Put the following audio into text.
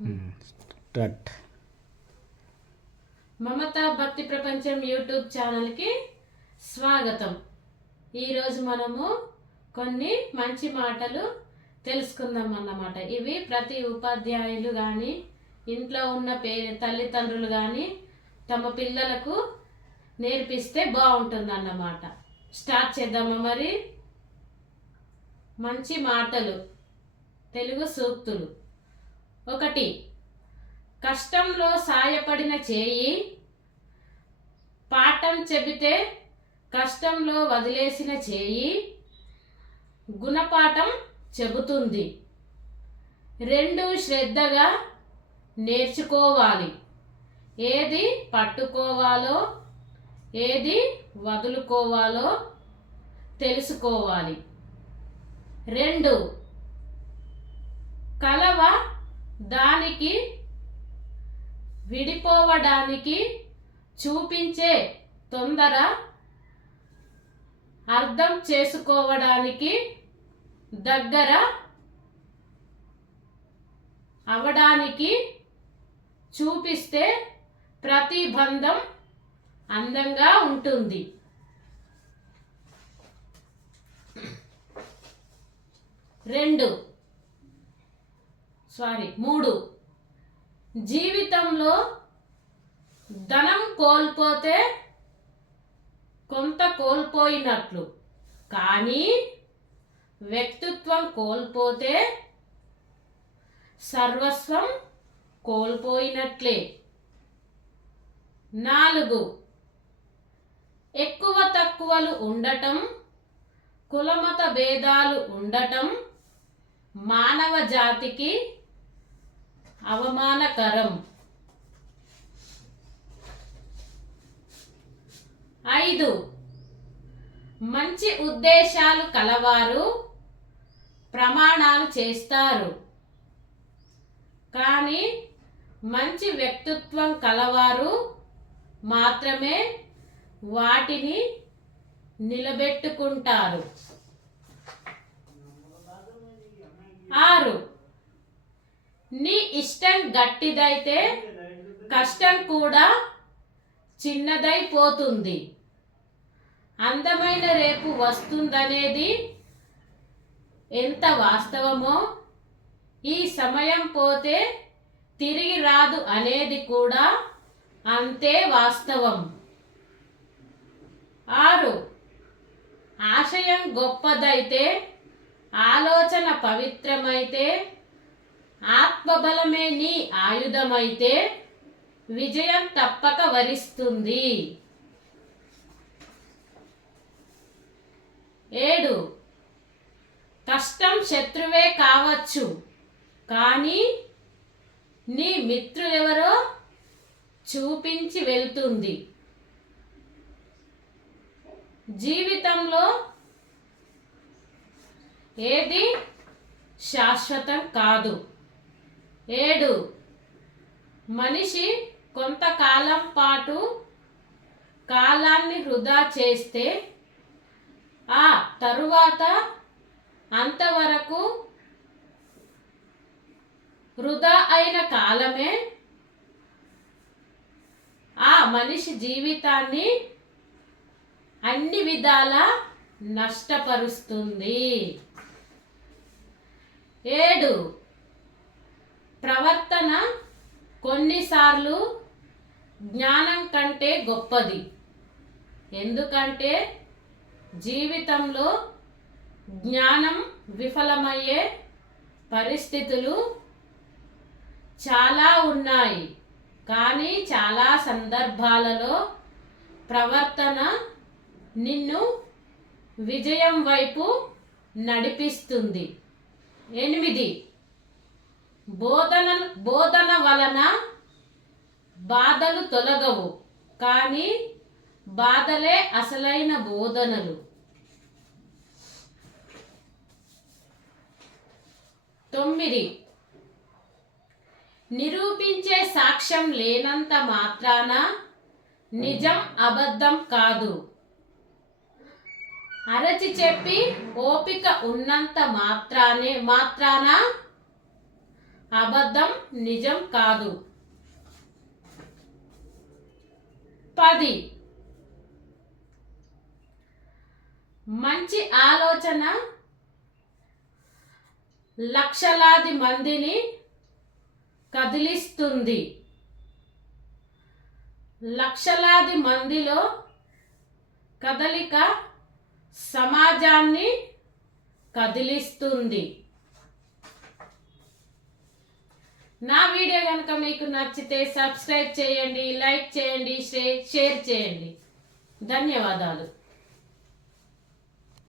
Start. మమత భక్తి ప్రపంచం YouTube ఛానల్కి స్వాగతం. ఈరోజు మనము కొన్ని మంచి మాటలు తెలుసుకుందాం అన్నమాట. ఇవి ప్రతి ఉపాధ్యాయులు కానీ ఇంట్లో ఉన్న తల్లిదండ్రులు కానీ తమ పిల్లలకు నేర్పిస్తే బాగుంటుంది అన్నమాట. స్టార్ట్ చేద్దామా మరి? మంచి మాటలు, తెలుగు సూక్తులు. 1. కష్టంలో సాయపడిన చేయి, పాఠం చెబితే కష్టంలో వదిలేసిన చేయి గుణపాఠం చెబుతుంది. 2. శ్రద్ధగా నేర్చుకోవాలి. ఏది పట్టుకోవాలో ఏది వదులుకోవాలో తెలుసుకోవాలి. 2. కలవ దానికి విడిపోవడానికి చూపించే తొందర అర్థం చేసుకోవడానికి దగ్గర అవడానికి చూపిస్తే ప్రతి బంధం అందంగా ఉంటుంది. 3. జీవితంలో ధనం కోల్పోతే కొంత కోల్పోయినట్లు, కానీ వ్యక్తిత్వం కోల్పోతే సర్వస్వం కోల్పోయినట్లే. 4. ఎక్కువ తక్కువలు ఉండటం, కులమత భేదాలు ఉండటం మానవ జాతికి అవమానకరం. 5. మంచి ఉద్దేశాలు కలవారు ప్రమాణాలు చేస్తారు, కానీ మంచి వ్యక్తిత్వం కలవారు మాత్రమే వాటిని నిలబెట్టుకుంటారు. 6. నీ ఇష్టం గట్టిదైతే కష్టం కూడా చిన్నదైపోతుంది. అందమైన రేపు వస్తుందనేది ఎంత వాస్తవమో, ఈ సమయం పోతే తిరిగి రాదు అనేది కూడా అంతే వాస్తవం. 6. ఆశయం గొప్పదైతే, ఆలోచన పవిత్రమైతే, ఆత్మబలమే నీ ఆయుధమైతే విజయం తప్పక వరిస్తుంది. 7. కష్టం శత్రువే కావచ్చు, కానీ నీ మిత్రులెవరో చూపించి వెళ్తుంది. జీవితంలో ఏది శాశ్వతం కాదు. 7. మనిషి కొంతకాలం పాటు కాలాన్ని వృధా చేస్తే ఆ తరువాత అంతవరకు వృధా అయిన కాలమే ఆ మనిషి జీవితాన్ని అన్ని విధాలా నష్టపరుస్తుంది. 7. ప్రవర్తన కొన్నిసార్లు జ్ఞానం కంటే గొప్పది. ఎందుకంటే జీవితంలో జ్ఞానం విఫలమయ్యే పరిస్థితులు చాలా ఉన్నాయి, కానీ చాలా సందర్భాలలో ప్రవర్తన నిన్ను విజయం వైపు నడిపిస్తుంది. 8. బోధన వలన బాధలు తొలగవు, కానీ బాధలే అసలైన బోధనలు. 9. నిరూపించే సాక్ష్యం లేనంత మాత్రాన నిజం అబద్ధం కాదు. అరచి చెప్పి ఓపిక ఉన్నంత మాత్రాన అబద్ధం నిజం కాదు. 10 మంచి ఆలోచన లక్షలాది మందిని కదిలిస్తుంది. లక్షలాది మందిలో కదలిక సమాజాన్ని కదిలిస్తుంది. నా వీడియో కనుక మీకు నచ్చితే సబ్స్క్రైబ్ చేయండి, లైక్ చేయండి, షేర్ చేయండి. ధన్యవాదాలు.